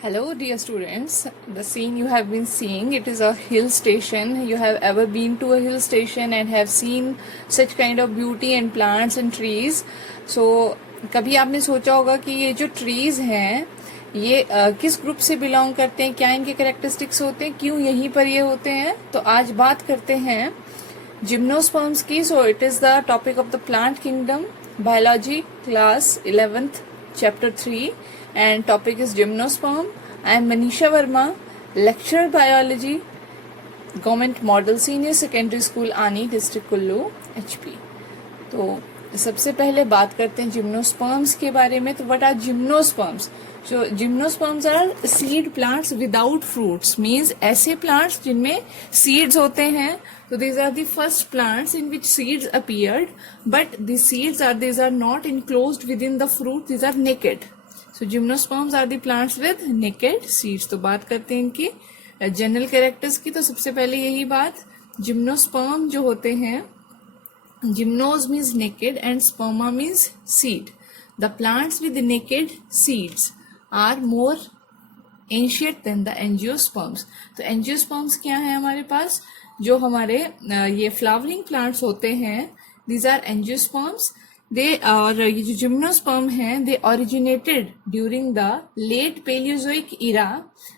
Hello, dear students. The scene you have been seeing, it is a hill station. You have ever been to a hill station and have seen such kind of beauty and plants and trees. So, कभी आपने सोचा होगा कि ये जो trees हैं ये किस ग्रुप से बिलोंग करते हैं, क्या इनके कैरेक्टरिस्टिक्स होते हैं, क्यों यहीं पर ये होते हैं. तो आज बात करते हैं जिम्नोस्पर्म्स की. So it is the topic of the plant kingdom, biology class 11th chapter 3 and topic is gymnosperm. I am Manisha Verma, lecturer biology, government model senior secondary school आनी डिस्ट्रिक्ट कुल्लू HP. तो सबसे पहले बात करते हैं gymnosperms के बारे में. तो व्हाट आर जिम्नोस्पर्म्स? जो gymnosperms are seed plants without fruits, means ऐसे प्लांट्स जिनमें सीड्स होते हैं. So these are the first plants in which seeds appeared, but the seeds are not enclosed within the fruit. These are naked. So gymnosperms are the plants with naked seeds. तो बात करते हैं इनकी general characters की. तो सबसे पहले यही बात, जिम्नोस्पर्म जो होते हैं, gymnos means naked and sperma means seed. The plants with naked seeds are more ancient than the angiosperms. तो angiosperms क्या है हमारे पास? जो हमारे ये फ्लावरिंग प्लांट्स होते हैं, दीज आर एंजियोस्पर्म्स. दे और ये जो जिम्नोस्पर्म हैं, they originated during the late Paleozoic era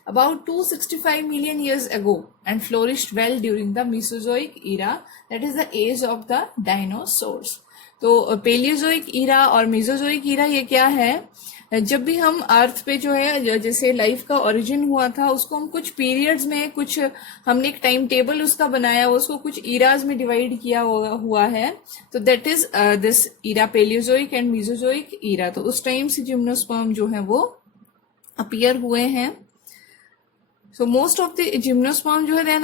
about 265 million years ago and flourished well during the Mesozoic era, that is the age of the dinosaurs. तो Palaeozoic इरा और Mesozoic इरा ये क्या है? जब भी हम अर्थ पे जो है जैसे लाइफ का ओरिजिन हुआ था, उसको हम कुछ पीरियड्स में, कुछ हमने एक टाइम टेबल उसका बनाया, उसको कुछ इराज में डिवाइड किया हुआ है. तो that is this era, Paleozoic and Mesozoic era. तो उस टाइम से जिम्नोस्पर्म जो है वो अपीयर हुए हैं. So most of the gymnosperm जो है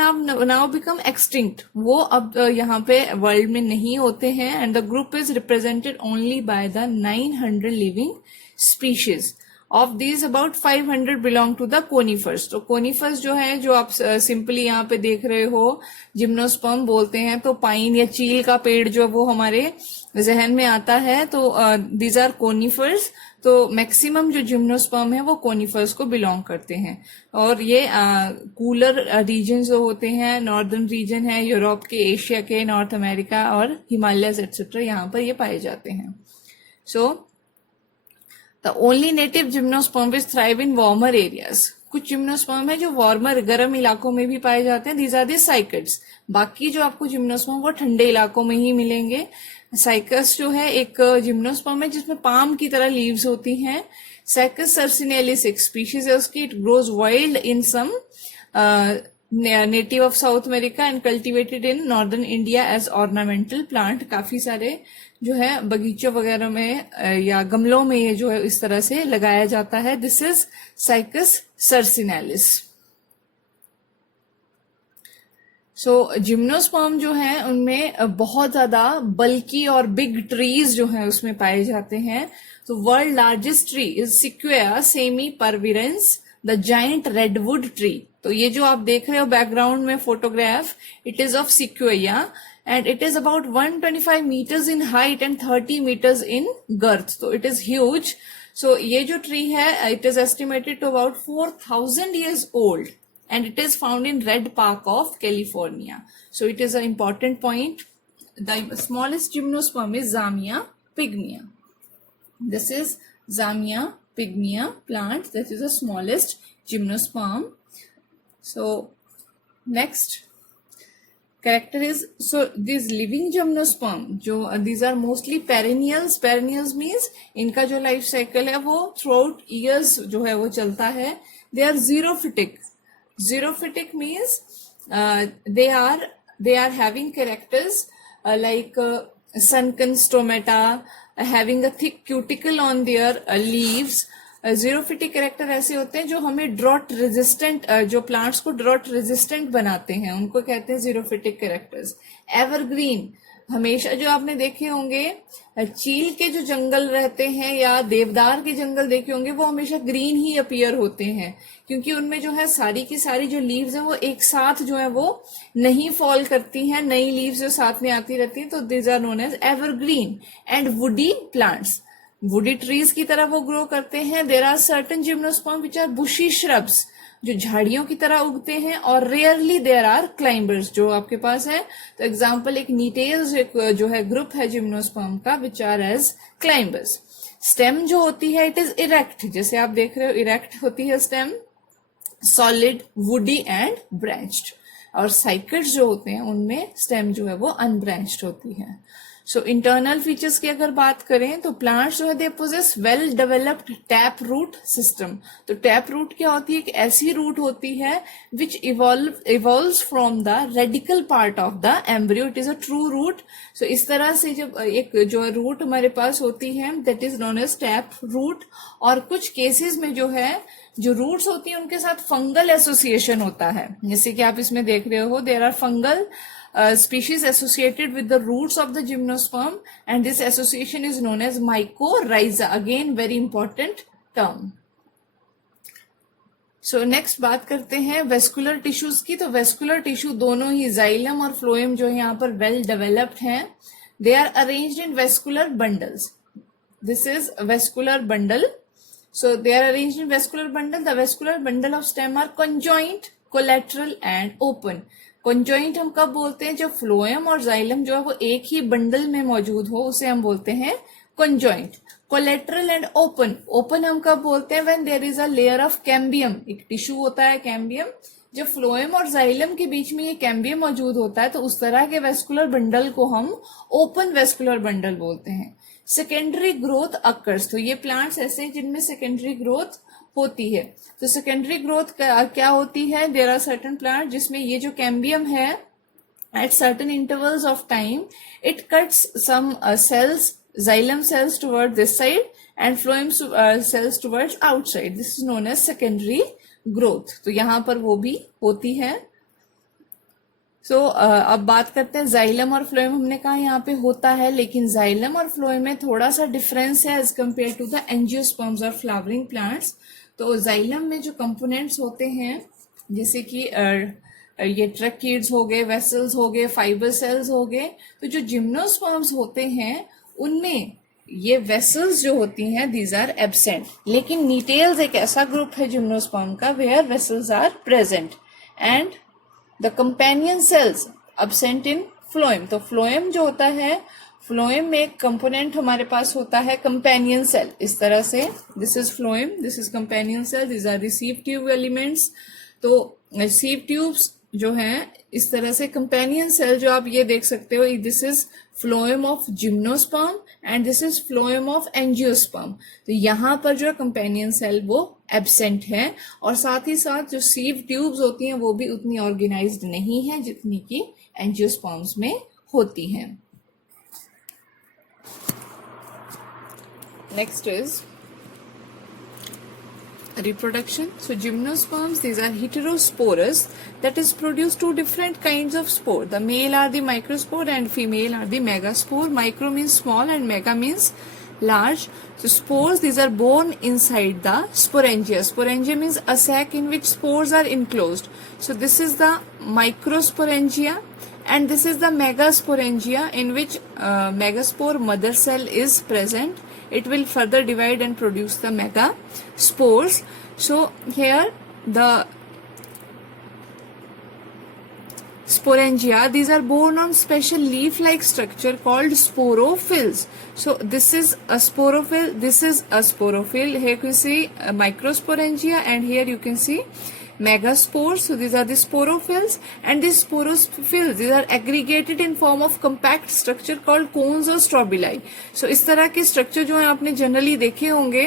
नाउ बिकम एक्सटिंक्ट. वो अब यहाँ पे वर्ल्ड में नहीं होते हैं. And the group is represented only by the 900 living species. Of these about 500 belong to the conifers. तो conifers जो है, जो आप सिंपली यहाँ पे देख रहे हो, जिम्नोस्पर्म बोलते हैं. तो पाइन या चील का पेड़ जो वो हमारे जहन में आता है. तो these are conifers. तो मैक्सिमम जो जिम्नोस्पर्म है वो कोनिफर्स को बिलोंग करते हैं. और ये कूलर रीजन जो होते हैं, नॉर्दर्न रीजन है यूरोप के, एशिया के, नॉर्थ अमेरिका और हिमालयस एक्सेट्रा, यहाँ पर ये पाए जाते हैं. सो The only native gymnosperm which thrive in warmer areas. कुछ जिम्नोस्पर्म है जो वार्मर, गर्म इलाकों में भी पाए जाते हैं. These are the cycads. बाकी जो आपको जिम्नोस्पर्म वो ठंडे इलाकों में ही मिलेंगे. साइकस जो है एक जिम्नोस्पर्म है जिसमें पाम की तरह लीव्स होती हैं. साइकस सर्सिनेलिस एक स्पीशीज है उसकी. It grows wild in some native of South America and cultivated in northern India as ornamental plant. काफी सारे जो है बगीचों वगैरह में या गमलों में ये जो है इस तरह से लगाया जाता है. This is Cycas circinalis. So gymnosperm जो है उनमें बहुत ज्यादा बल्की और बिग ट्रीज जो है उसमें पाए जाते हैं. तो world largest tree is Sequoia sempervirens, the giant redwood tree. तो ये जो आप देख रहे हो बैकग्राउंड में photograph, it is of Sequoia and it is about 125 meters in height and 30 meters in girth. So it is huge. So ये जो tree है, it is estimated to about 4,000 years old and it is found in Red Park of California. So it is an important point. The smallest gymnosperm is Zamia pygmea. This is Zamia pygmea plant. This is the smallest gymnosperm. So next character is, so these living gymnosperm जो these are mostly perennials. Perennials means इनका जो life cycle है वो throughout years जो है वो चलता है. They are xerophytic. Xerophytic means they are having characters like sunken stomata, having a thick cuticle on their leaves. Xerophytic character ऐसे होते हैं जो हमें ड्रॉट रेजिस्टेंट, जो प्लांट्स को ड्रॉट रेजिस्टेंट बनाते हैं, उनको कहते हैं जीरोफिटिक कैरेक्टर्स. एवरग्रीन, हमेशा जो आपने देखे होंगे चील के जो जंगल रहते हैं या देवदार के जंगल देखे होंगे, वो हमेशा ग्रीन ही अपीयर होते हैं क्योंकि उनमें जो है सारी की सारी जो लीव्स हैं वो एक साथ जो है वो नहीं फॉल करती हैं, नई लीव्स जो साथ में आती रहती हैं. तो these are known as evergreen. And woody plants, woody trees की तरह वो ग्रो करते हैं। There are certain gymnosperm which are bushy shrubs, जो झाड़ियों की तरह उगते हैं, और रेयरली देयर आर क्लाइंबर्स, जो आपके पास है। तो एग्जाम्पल एक नीटेल्स जो है ग्रुप है जिम्नोस्पर्म का, which are as climbers. Stem जो होती है इट इज इरेक्ट, जैसे आप देख रहे हो इरेक्ट होती है stem, solid, woody and branched. और साइकट्स जो होते हैं उनमें स्टेम जो है वो अनब्रांच्ड होती है। सो इंटरनल फीचर्स की अगर बात करें तो प्लांट्स जो है they possess well developed tap root system. तो टैप रूट क्या होती है? एक ऐसी रूट होती है which evolves from the radicle part of the embryo, it is a true root. So इस तरह से जब एक जो रूट हमारे पास होती है that is known as tap root. और कुछ केसेस में जो है जो रूट्स होती हैं उनके साथ फंगल एसोसिएशन होता है, जैसे कि आप इसमें देख रहे हो there are fungal species associated with the roots of the gymnosperm, and this association is known as mycorrhiza, again very important term. So next बात करते हैं वेस्कुलर टिश्यूज की। तो वेस्कुलर टिश्यू दोनों ही जाइलम और फ्लोएम जो है यहाँ पर वेल डेवलप्ड हैं। They are arranged in vascular bundles, this is vascular bundle. So they are arranged in vascular bundle. The vascular bundle of stem are conjoint, collateral and open. Conjoint हम कब बोलते हैं? जब फ्लोएम और xylem जो है वो एक ही बंडल में मौजूद हो, उसे हम बोलते हैं conjoint. Collateral and open. Open हम कब बोलते हैं? When there is a layer of cambium. एक टिश्यू होता है कैम्बियम, जब फ्लोएम और जाइलम के बीच में ये कैम्बियम मौजूद होता है तो उस तरह के वेस्कुलर बंडल को हम ओपन वेस्कुलर बंडल बोलते हैं। सेकेंडरी ग्रोथ अकर्स, तो ये प्लांट्स ऐसे हैं जिनमें सेकेंडरी ग्रोथ होती है। तो सेकेंडरी ग्रोथ क्या होती है? देयर आर सर्टेन प्लांट जिसमें ये जो कैम्बियम है at certain intervals of time it cuts some cells, xylem cells towards this side and phloem cells towards outside. This is known as secondary growth. तो यहाँ पर वो भी होती है। So, अब बात करते हैं जाइलम और फ्लोएम। हमने कहा यहाँ पे होता है, लेकिन जाइलम और फ्लोएम में थोड़ा सा डिफरेंस है as compare to the angiosperms और फ्लावरिंग प्लांट्स। तो जाइलम में जो कंपोनेंट्स होते हैं जैसे कि ये ट्रैकिड्स हो गए, वेसल्स हो गए, फाइबर सेल्स हो गए, तो जो जिम्नोस्पर्म्स होते हैं उनमें ये वेसल्स जो होती हैं दीज आर एब्सेंट। लेकिन नीटेल्स एक ऐसा ग्रुप है जिम्नोस्पर्म का where vessels are present and the companion cells absent in phloem. तो फ्लोएम जो होता है, फ्लोएम में एक कंपोनेंट हमारे पास होता है कंपेनियन सेल, इस तरह से this is phloem, this is companion cell, this are sieve tube elements. तो रिसीव ट्यूब्स जो हैं इस तरह से, कंपेनियन सेल जो आप ये देख सकते हो, this is phloem of gymnosperm and this is phloem of angiosperm. तो यहाँ पर जो कंपेनियन सेल वो एब्सेंट है, और साथ ही साथ जो सीव ट्यूब्स होती हैं वो भी उतनी ऑर्गेनाइज्ड नहीं है जितनी कि एंजियोस्पर्म्स में होती हैं। Next is reproduction. So gymnosperms, these are heterosporous, that is produce two different kinds of spore. The male are the microspore and female are the megaspore. Micro means small and mega means large. So spores, these are born inside the sporangia. Sporangia means a sac in which spores are enclosed. So this is the microsporangia and this is the megasporangia in which megaspore mother cell is present. It will further divide and produce the megaspores. So here the sporangia, these are borne on special leaf-like structure called sporophylls. So this is a sporophyll, this is a sporophyll. Here you can see microsporangia and here you can see megaspores. So these are the sporophylls, and these sporophylls, these are aggregated in form of compact structure called cones or strobili. So इस तरह के structure जो है आपने generally देखे होंगे,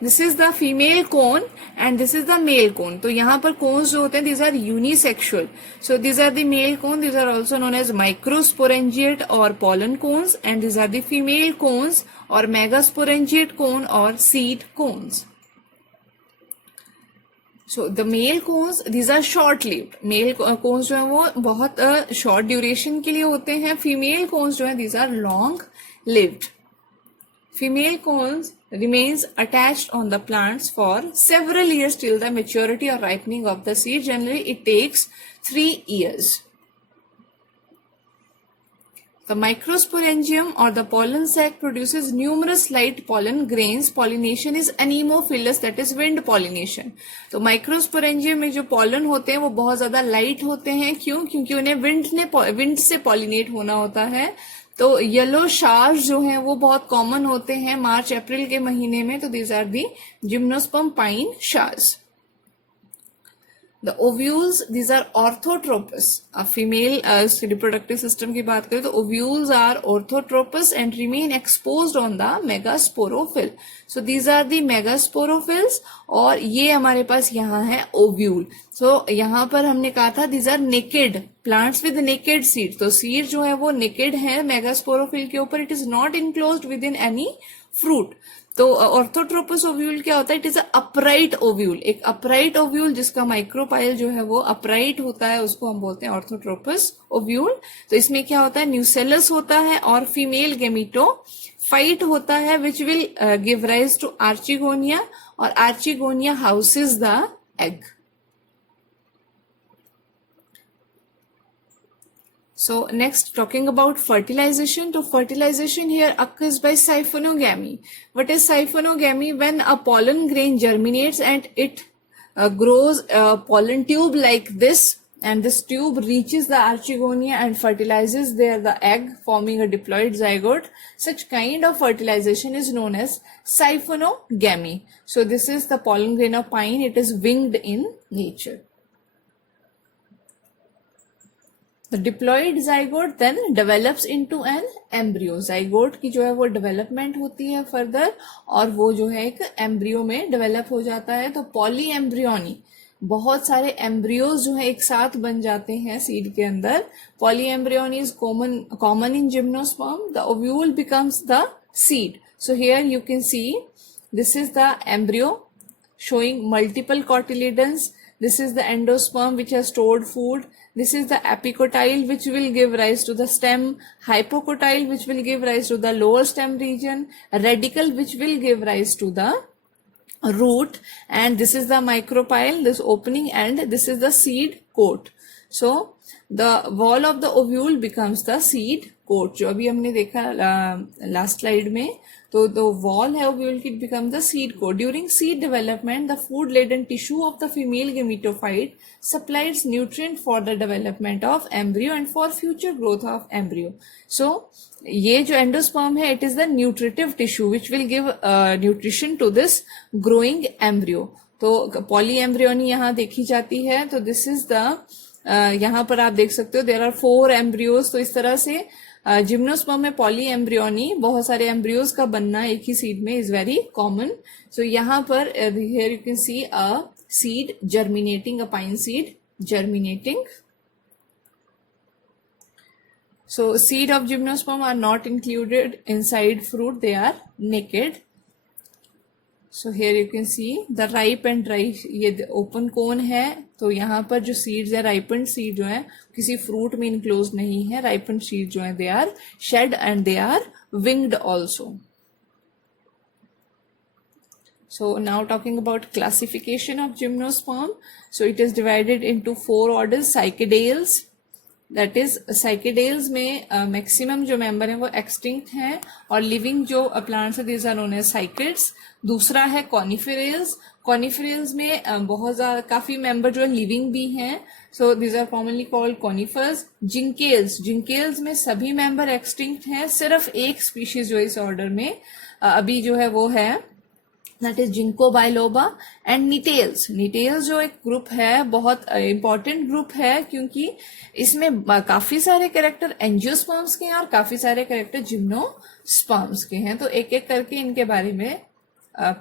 this is the female cone and this is the male cone. तो यहाँ पर cones जो होते हैं these are unisexual. So these are the male cone, these are also known as microsporangiate or pollen cones, and these are the female cones or megasporangiate cone or seed cones. So the male cones, these are short-lived. Male cones जो है वो बहुत short duration के लिए होते हैं. Female cones जो है these are long-lived. Female cones remains attached on the plants for several years till the maturity or ripening of the seed. Generally, it takes 3 years. The microsporangium or the pollen sac produces numerous light pollen grains. Pollination is anemophilous, that is wind pollination. तो microsporangium में जो pollen होते हैं वो बहुत ज्यादा light होते हैं. क्यों? क्योंकि उन्हें wind से pollinate होना होता है. तो येलो शार्स जो हैं वो बहुत कॉमन होते हैं मार्च अप्रैल के महीने में. तो these are the gymnosperm pine showers. The ovules, these are orthotropous. A female reproductive system की बात करें तो ovules are orthotropous and remain exposed on the megasporophyll. So these are the megasporophylls और ये हमारे पास यहाँ है ovule. So यहाँ पर हमने कहा था these are naked plants with naked seed. तो seed जो है वो naked है megasporophyll के ऊपर. It is not enclosed within any fruit. तो ऑर्थोट्रोपस ओव्यूल क्या होता है? It is upright ovule. एक अपराइट ओव्यूल जिसका माइक्रोपाइल जो है वो अपराइट होता है उसको हम बोलते हैं ऑर्थोट्रोपस ओव्यूल. तो इसमें क्या होता है? न्यूसेलस होता है और फीमेल गेमिटो फाइट होता है which will give rise to archegonia और archegonia houses the egg. So next, talking about fertilization. So fertilization here occurs by siphonogamy. What is siphonogamy? When a pollen grain germinates and it grows a pollen tube like this, and this tube reaches the archegonia and fertilizes there the egg, forming a diploid zygote. Such kind of fertilization is known as siphonogamy. So this is the pollen grain of pine. It is winged in nature. The diploid zygote then develops into an embryo. zygote की जो है वो development होती है further और वो जो है एक embryo में develop हो जाता है. तो polyembryony, बहुत सारे embryos जो है एक साथ बन जाते हैं seed के अंदर. Polyembryony is common in gymnosperm. The ovule becomes the seed. So here you can see this is the embryo showing multiple cotyledons. This is the endosperm which has stored food. This is the epicotyle which will give rise to the stem, hypocotyle which will give rise to the lower stem region, radicle which will give rise to the root, and this is the micropyle, this opening, and this is the seed coat. So the wall of the ovule becomes the seed coat. जो अभी हमने देखा last slide में, तो the wall है ovule की becomes the seed coat. During seed development, the food laden tissue of the female gametophyte supplies nutrient for the development of embryo and for future growth of embryo. So ये जो endosperm है, it is the nutritive tissue which will give nutrition to this growing embryo. तो polyembryony यहाँ देखी जाती है. तो this is the यहाँ पर आप देख सकते हो there are 4 embryos. तो इस तरह से जिम्नोस्पर्म में पॉलीएम्ब्रियोनी, बहुत सारे एम्ब्रियोज का बनना एक ही सीड में इज वेरी कॉमन. सो यहाँ पर here you can see a seed germinating, a pine seed germinating. So seed of gymnosperm are not included inside fruit, they are naked. So here you can see the ripe and dry, ये open कोन है. तो यहाँ पर जो seeds है, ripened seed जो है किसी फ्रूट में इनक्लोज नहीं है. राइपेंड सीड जो है they are shed and they are winged also. So now talking about classification of gymnosperm. So it is divided into 4 orders. Cycadales, that is cycadales में maximum जो member है वो extinct हैं और living जो plants है these are known as cycads. दूसरा है coniferales. Coniferales में बहुत ज़्यादा काफ़ी member जो है living भी हैं. So these are commonly called conifers. Ginkales, ginkales में सभी member extinct हैं, सिर्फ एक species जो इस order में अभी जो है वो है that is Ginkgo biloba. and Nitales. Nitales जो एक ग्रुप है बहुत इम्पॉर्टेंट ग्रुप है क्योंकि इसमें काफी सारे कैरेक्टर एंजियोस्पर्म्स के हैं और काफी सारे कैरेक्टर जिम्नोस्पर्म्स के हैं. तो एक एक करके इनके बारे में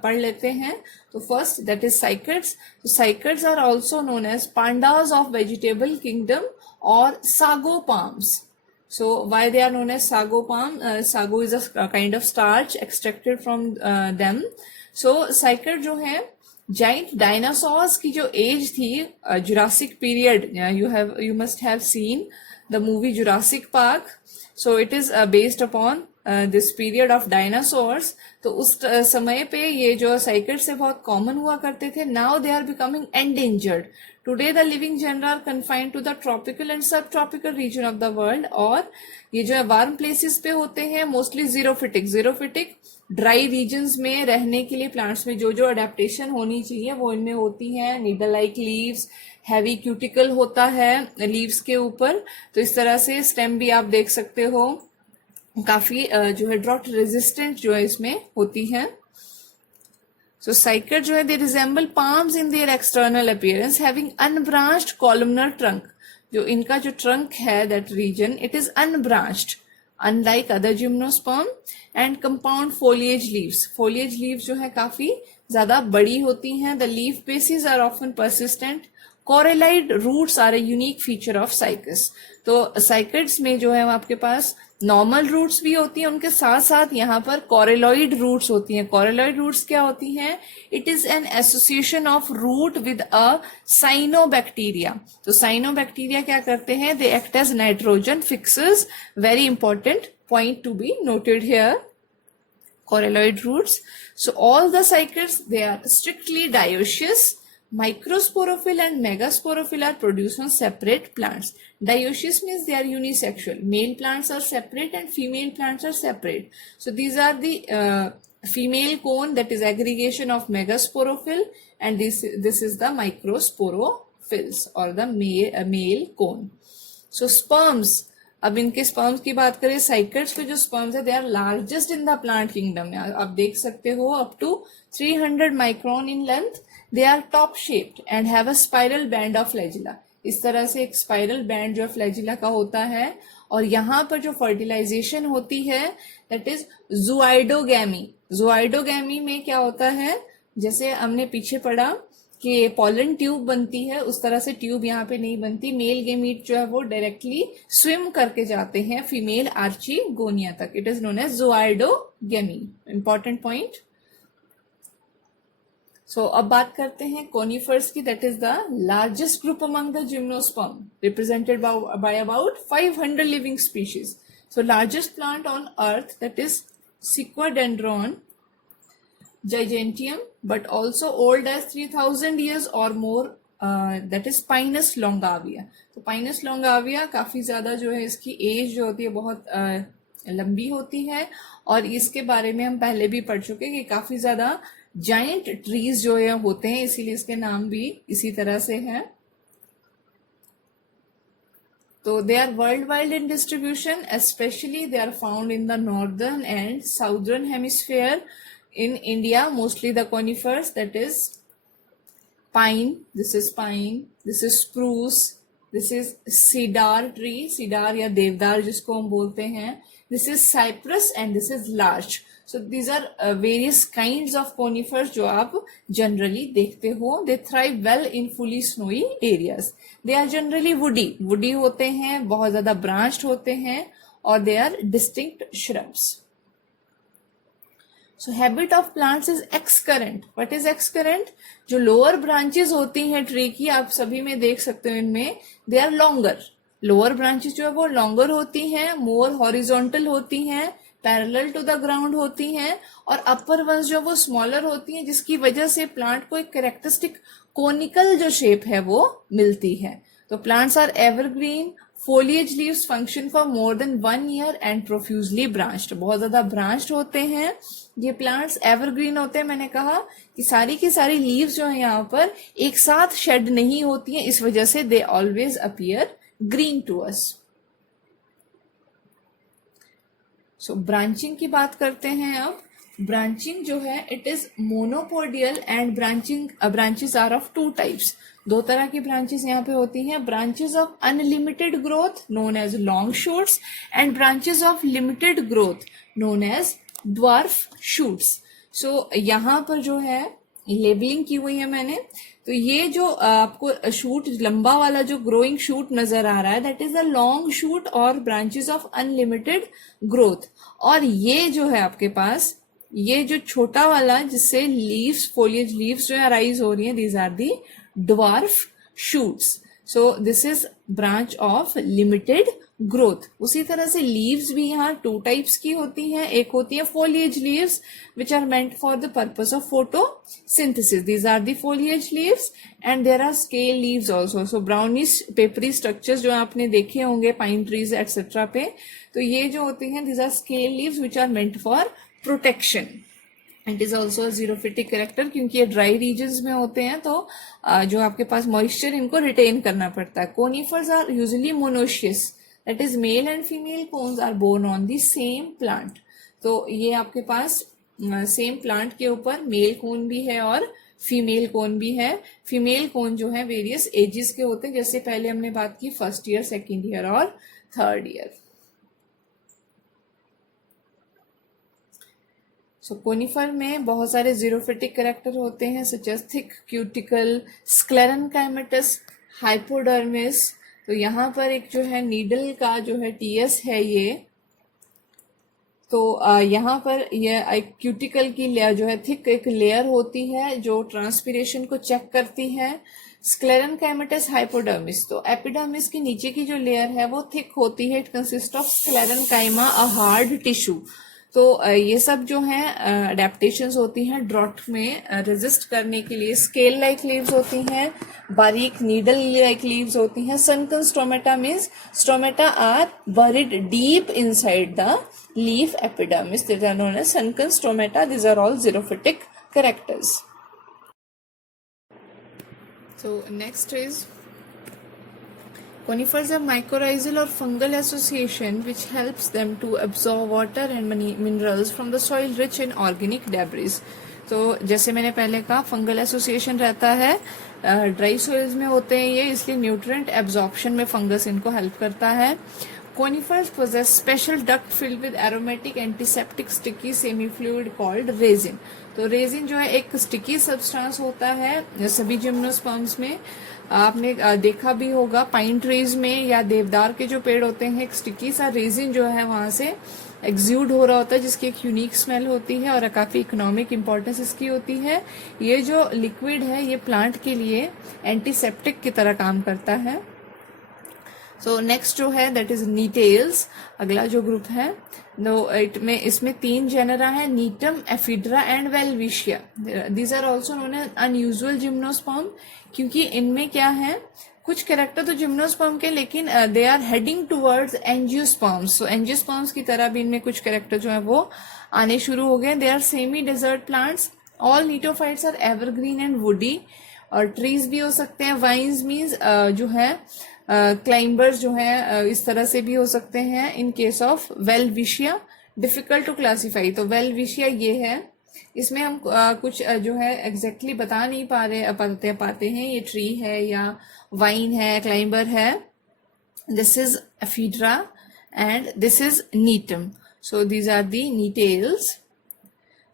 पढ़ लेते हैं. तो फर्स्ट दैट इज साइकड्स. तो cycads are also known as pandas of vegetable kingdom और sago palms. So why they are known as sago palm? Sago is a kind of starch extracted from them. So cycad जो है giant dinosaurs की जो as थी Jurassic period, you must have seen the movie Jurassic Park. So it is based upon this period of dinosaurs, तो उस समय पे ये जो साइकिड से बहुत कॉमन हुआ करते थे. Now they are becoming endangered. Today the living genera are confined to the tropical and sub tropical region of the world. और ये जो है वार्म प्लेसेस पे होते हैं, मोस्टली जीरोफिटिक ड्राई रीजन्स में रहने के लिए प्लांट्स में जो जो अडेप्टेशन होनी चाहिए वो इनमें होती है. Needle like leaves, heavy cuticle होता है लीव्स के ऊपर. तो इस तरह से स्टेम भी आप देख सकते हो काफी जो है ड्रॉट रेजिस्टेंट जो है इसमें होती है. सो साइकड जो है they resemble palms in their external appearance having unbranched columnar trunk. जो इनका जो ट्रंक है that reason it is unbranched unlike other gymnosperm. And compound foliage leaves जो है काफी ज्यादा बड़ी होती हैं. The leaf bases are often persistent. Coralloid roots are a unique feature of Cycas. तो साइकड्स में जो है आपके पास नॉर्मल रूट्स भी होती हैं, उनके साथ साथ यहाँ पर कॉरेलॉइड रूट्स होती हैं. कॉरेलॉइड रूट्स क्या होती हैं? It is an association of root with a cyanobacteria. तो साइनोबैक्टीरिया क्या करते हैं? They act as nitrogen fixers. Very important point to be noted here. Corelloid roots. So all the cycads, they are strictly dioecious. Microsporophyll and megasporophyll are produced on separate plants. Dioecious means they are unisexual. Male plants are separate and female plants are separate. So these are the female cone, that is aggregation of megasporophyll, and this is the microsporophylls or the male cone. So sperms. अब इनके sperms की बात करें, साइकड्स के जो sperms है they are largest in the plant kingdom. आप देख सकते हो up to 300 micron in length. They are top shaped and have a spiral band of flagella. इस तरह से एक स्पाइरल बैंड जो फ्लैजिला का होता है. और यहाँ पर जो फर्टिलाइजेशन होती है दैट इज ज़ुआइडोगैमी. ज़ुआइडोगैमी में क्या होता है, जैसे हमने पीछे पढ़ा कि पॉलन ट्यूब बनती है, उस तरह से ट्यूब यहाँ पे नहीं बनती. मेल गेमीट जो है वो डायरेक्टली स्विम करके जाते हैं फीमेल आर्चिगोनिया तक. It is known as zooidogamy. Important point. So अब बात करते हैं कोनिफर्स की. That is the largest group among the gymnosperm, represented by about 500 living species. So largest plant on earth that is Sequoiadendron giganteum, but also old as 3000 years or more, that is Pinus longavia. तो Pinus longavia काफी ज्यादा जो है इसकी as जो होती है बहुत लंबी होती है. और इसके बारे में हम पहले भी पढ़ चुके कि काफी ज्यादा जायंट ट्रीज जो है होते हैं, इसीलिए इसके नाम भी इसी तरह से है. तो they are worldwide in distribution, especially they are found in the northern and southern hemisphere. In India, mostly the conifers, that is pine, this is spruce, this is cedar tree, cedar या देवदार जिसको हम बोलते हैं, this is cypress and this is larch. So these are various kinds of conifers जो आप generally देखते हो. They thrive well in fully snowy areas. They are generally woody होते हैं, बहुत ज्यादा branched होते हैं, और they are distinct shrubs. So habit of plants is excurrent. What is excurrent? जो lower branches होती हैं tree की, आप सभी में देख सकते हो इनमें, they are longer. Lower branches जो है वो longer होती हैं, more horizontal होती हैं, पैरेलल टू द ग्राउंड होती हैं, और अपर वंस जो वो स्मॉलर होती हैं, जिसकी वजह से प्लांट को एक कैरेक्टरिस्टिक कोनिकल जो शेप है वो मिलती है. तो plants are evergreen. foliage leaves function for more than 1 year and profusely branched. बहुत ज्यादा branched होते हैं ये प्लांट्स. एवरग्रीन होते हैं, मैंने कहा कि सारी की सारी लीव्स जो है यहाँ पर एक साथ शेड नहीं होती हैं, इस वजह से they always appear green to us. So branching की बात करते हैं अब. ब्रांचिंग जो है it is monopodial and branches are of 2 types. 2 तरह की ब्रांचेस यहाँ पे होती हैं. Branches of unlimited growth known as long shoots and branches of limited growth known as dwarf shoots. So यहाँ पर जो है लेबलिंग की हुई है मैंने. तो ये जो आपको शूट लंबा वाला जो ग्रोइंग शूट नजर आ रहा है that is the long shoot और ब्रांचेस ऑफ अनलिमिटेड ग्रोथ. और ये जो है आपके पास ये जो छोटा वाला जिससे लीव्स फोलिएज लीव्स जो है राइज हो रही है, these are the dwarf shoots. So this is branch of limited growth. उसी तरह से लीव्स भी यहाँ टू टाइप्स की होती हैं, एक होती है foliage leaves which are meant for the purpose of photosynthesis, these are the foliage leaves, and there are scale leaves also, so brownish papery structures जो आपने देखे होंगे पाइन ट्रीज एक्सेट्रा पे, तो ये जो होती हैं these are scale leaves which are meant for protection. It is also xerophytic character, क्योंकि ये ड्राई रीजन्स में होते हैं तो जो आपके पास मॉइस्चर इनको रिटेन करना पड़ता है. Conifers are usually monoecious, that is male and female cones are borne on the same plant. तो ये आपके पास सेम प्लांट के ऊपर मेल कोन भी है और फीमेल कोन भी है. फीमेल कोन जो है वेरियस एजेस के होते हैं, जैसे पहले हमने बात की फर्स्ट ईयर, सेकेंड ईयर और थर्ड ईयर. सो कोनिफर में बहुत सारे जीरोफिटिक कैरेक्टर होते हैं, such as thick cuticle, sclerenchymatous, hypodermis. तो यहाँ पर एक जो है नीडल का जो है टीएस है ये, तो यहाँ पर यह एक क्यूटिकल की लेयर जो है थिक एक लेयर होती है जो ट्रांसपीरेशन को चेक करती है. स्क्लेरेनकाइमेटस, हाइपोडर्मिस, तो एपिडर्मिस की नीचे की जो लेयर है वो थिक होती है. It consist of sclerenchyma, a hard tissue. तो ये सब जो है अडेप्टेशंस होती हैं ड्रॉट में रेजिस्ट करने के लिए. स्केल लाइक लीव्स होती हैं, बारीक नीडल लाइक लीव्स होती हैं. Sunken stomata means stomata are buried deep inside the leaf epidermis, these are known as sunken stomata. These are all xerophytic characters. So next is conifers are mycorrhizal or fungal association which helps them to absorb water and minerals from the soil rich in organic debris. तो जैसे मैंने पहले कहा fungal association रहता है, dry soils में होते हैं ये, इसलिए न्यूट्रिएंट एब्जॉर्प्शन में फंगस इनको हेल्प करता है. Conifers possess special duct filled with aromatic antiseptic sticky semi-fluid called resin. तो रेजिन जो है एक स्टिकी सब्सटेंस होता है सभी जिम्नोस्पर्म्स में. आपने देखा भी होगा पाइन ट्रीज में या देवदार के जो पेड़ होते हैं, एक स्टिकी सा रेजिन जो है वहां से एक्सूड हो रहा होता है, जिसकी एक यूनिक स्मेल होती है और काफी इकोनॉमिक इंपॉर्टेंस इसकी होती है. ये जो लिक्विड है ये प्लांट के लिए एंटीसेप्टिक की तरह काम करता है. सो नेक्स्ट जो है दैट इज नीटेल्स, अगला जो ग्रुप है. इसमें 3 जेनरा है, Gnetum, Ephedra and Welwitschia. These are also known as unusual gymnosperm, क्योंकि इनमें क्या है कुछ कैरेक्टर तो जिम्नोस्पर्म के, लेकिन they are heading towards angiosperms. So angiosperms की तरह भी इनमें कुछ कैरेक्टर जो है वो आने शुरू हो गए. They are semi desert plants. All gnetophytes are evergreen and woody, और ट्रीज भी हो सकते हैं. वाइन्स मीन्स जो है क्लाइंबर्स जो है इस तरह से भी हो सकते हैं. In case of Welwitschia difficult to classify, तो वेलविशिया ये है, इसमें हम कुछ जो है एग्जैक्टली बता नहीं पाते हैं ये ट्री है या वाइन है, क्लाइंबर है. This is Ephedra and this is Gnetum. So these are the Gnetales.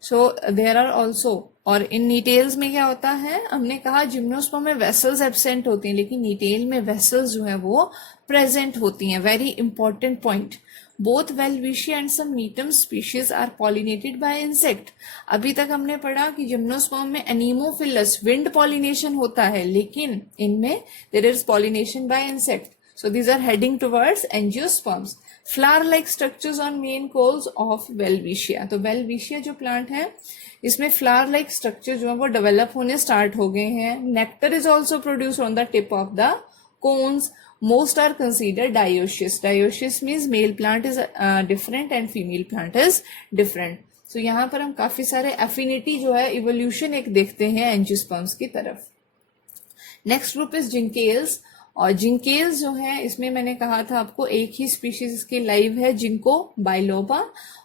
So there are also, और इन नीटेल्स में क्या होता है, हमने कहा जिम्नोस्पर्म में वेसल्स एब्सेंट होती हैं, लेकिन नीटेल में वेसल्स जो है वो प्रेजेंट होती हैं. Very important point. Both Welwitschia and some Gnetum species are pollinated by insect. अभी तक हमने पढ़ा कि जिम्नोस्पर्म में एनीमोफिलस विंड पॉलिनेशन होता है, लेकिन इनमें there is pollination by insect. So these are heading towards angiosperms. Flower-like structures on main cones of Welwitschia. तो Welwitschia जो प्लांट है इसमें flower-like structure जो है वो डेवलप होने स्टार्ट हो गए हैं. Nectar is also produced on the tip of the cones. Most are considered dioecious. Dioecious means male plant is different and female plant is different. So यहाँ पर हम काफी सारे affinity जो है evolution एक देखते हैं angiosperms की तरफ. Next group is Ginkales. और जिंकेल्स जो है इसमें मैंने कहा था आपको एक ही स्पीशीज इसकी लाइव है, जिंको बाइलोबा,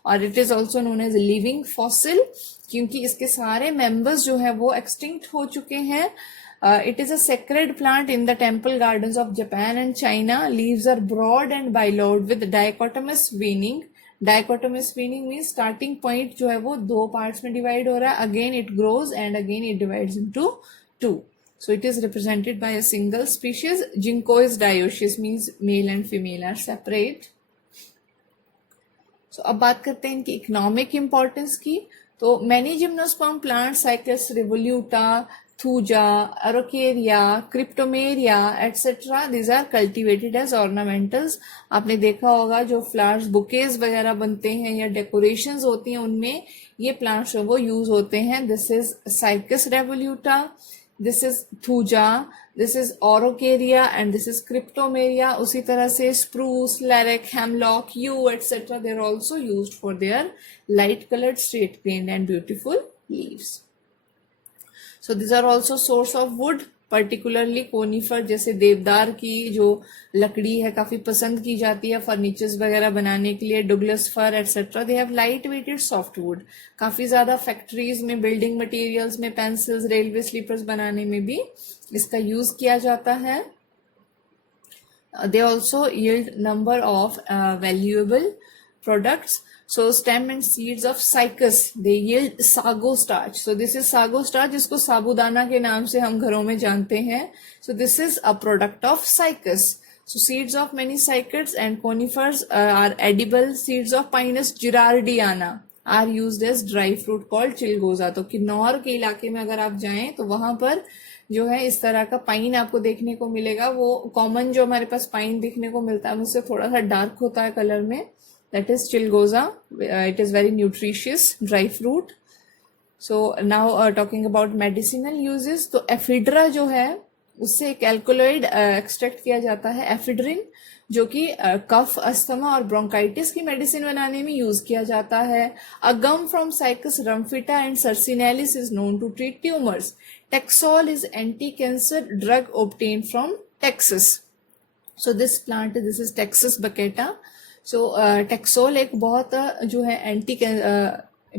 और it is also known as living fossil, क्योंकि इसके सारे मेंबर्स जो है वो एक्सटिंक्ट हो चुके हैं. It is a sacred plant in the temple gardens of Japan and China. Leaves are broad and bilobed with dichotomous veining. Dichotomous veining mean starting point जो है वो 2 पार्ट्स में डिवाइड हो रहा है, again it grows and again it divides into 2. So it is represented by a single species. Ginkgo is dioecious, means male and female are separate. So अब बात करते हैं इनकी इकोनॉमिक इंपॉर्टेंस की. तो many gymnosperm plants, Cycas revoluta, thuja, araucaria, cryptomeria, etc. These are cultivated as ornamentals. आपने देखा होगा जो फ्लावर्स बुकेज वगैरह बनते हैं या डेकोरेशंस होती हैं उनमें ये प्लांट्स वो यूज होते हैं. This is Cycas revoluta, this is Thuja, this is Araucaria and this is Cryptomeria. उसी तरह से spruce, larch, hemlock, yew etcetera they are also used for their light coloured straight grained and beautiful leaves. So these are also source of wood, particularly conifer जैसे देवदार की जो लकड़ी है काफी पसंद की जाती है फर्नीचर्स वगैरह बनाने के लिए. Douglas fir etcetera they have light weighted soft wood. काफी ज्यादा फैक्ट्रीज में बिल्डिंग मटेरियल्स में पेंसिल्स, रेलवे स्लीपर्स बनाने में भी इसका यूज किया जाता है. They also yield number of valuable products. So stem and seeds of cycas, they yield sago starch. So this is sago starch जिसको साबूदाना के नाम से हम घरों में जानते हैं. So this is a product of cycas. So seeds of many cycads and conifers are edible. Seeds of Pinus girardiana are used as dry fruit called चिलगोजा. तो किन्नौर के इलाके में अगर आप जाएं तो वहां पर जो है इस तरह का पाइन आपको देखने को मिलेगा. वो कॉमन जो हमारे पास पाइन देखने को मिलता है उससे थोड़ा सा डार्क होता है कलर में. That is chilgoza. It is very nutritious dry fruit. So now talking about medicinal uses. तो एफिड्रा जो है उससे एक एल्कोलॉइड एक्सट्रैक्ट किया जाता है एफिड्रिन, जो कि कफ, अस्थमा और ब्रोंकाइटिस की मेडिसिन बनाने में यूज किया जाता है. A gum from Cycas rumphii and circinalis is known to treat tumours. Taxol is anti cancer drug obtained from Texas. So this plant, this is Texas baccata. सो टेक्सोल एक बहुत जो है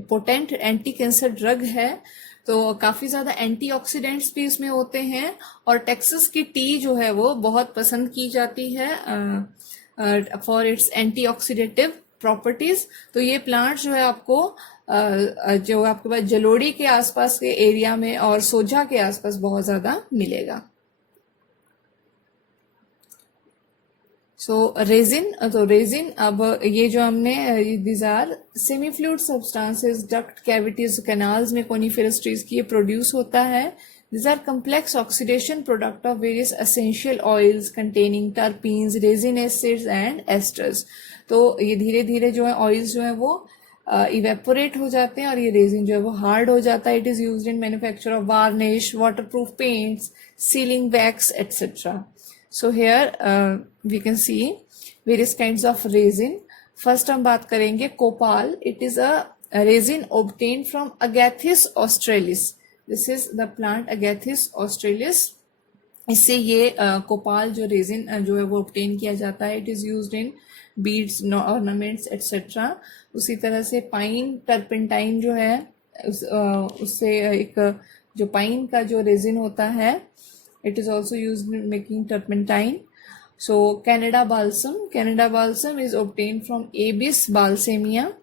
पोटेंट एंटी कैंसर ड्रग है. तो काफी ज्यादा antioxidants भी इसमें होते हैं और टेक्सास की टी जो है वो बहुत पसंद की जाती है फॉर इट्स एंटीऑक्सीडेटिव प्रॉपर्टीज. तो ये प्लांट जो है आपको जो आपके पास जलोड़ी के आसपास के एरिया में और सोजा के आसपास बहुत ज्यादा मिलेगा. सो रेजिन, तो रेजिन अब ये जो हमने these are semi fluid substances duct cavities canals में कोनिफेरस ट्रीज की ये प्रोड्यूस होता है. These are complex oxidation product of various essential oils containing terpenes, resin acids and esters. तो ये धीरे धीरे जो है ऑयल्स जो है वो इवेपोरेट हो जाते हैं और ये रेजिन जो है वो हार्ड हो जाता है. It is used in manufacture of varnish, waterproof paints, sealing wax etcetera. So here we can see various kinds of resin. First हम बात करेंगे कोपाल. It is a resin obtained from Agathis australis. This is the plant Agathis australis. इससे ये कोपाल जो resin जो है वो obtain किया जाता है. It is used in beads, ornaments, etc. उसी तरह से पाइन टर्पेंटाइन जो है उससे एक जो पाइन का जो रेजिन होता है it is also used in making turpentine. So Canada balsam is obtained from Abies balsamea.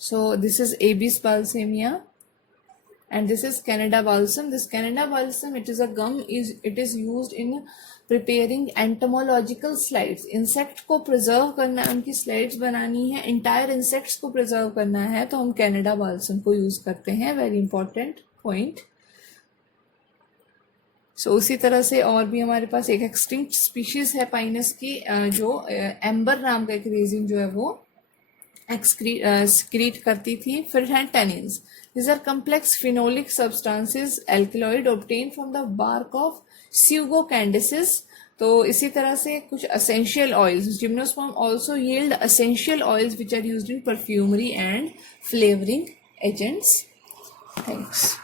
So this is Abies balsamea and this is Canada balsam. This Canada balsam, it is a gum, it is used in preparing entomological slides. Insect को preserve करना, उनकी slides बनानी है, entire insects को preserve करना है तो हम कैनेडा बाल्सम को यूज करते हैं. Very important point. सो उसी तरह से और भी हमारे पास एक एक्सटिंक्ट स्पीशीज है पाइनस की जो एम्बर नाम का एक रेजिन जो है वो एक्सक्रीट करती थी. फिर है tannins. These are complex phenolic substances alkaloid obtain from the bark of Tsuga canadensis. तो इसी तरह से कुछ essential oils. Gymnosperm also yield essential oils which are used in perfumery and flavouring agents. Thanks.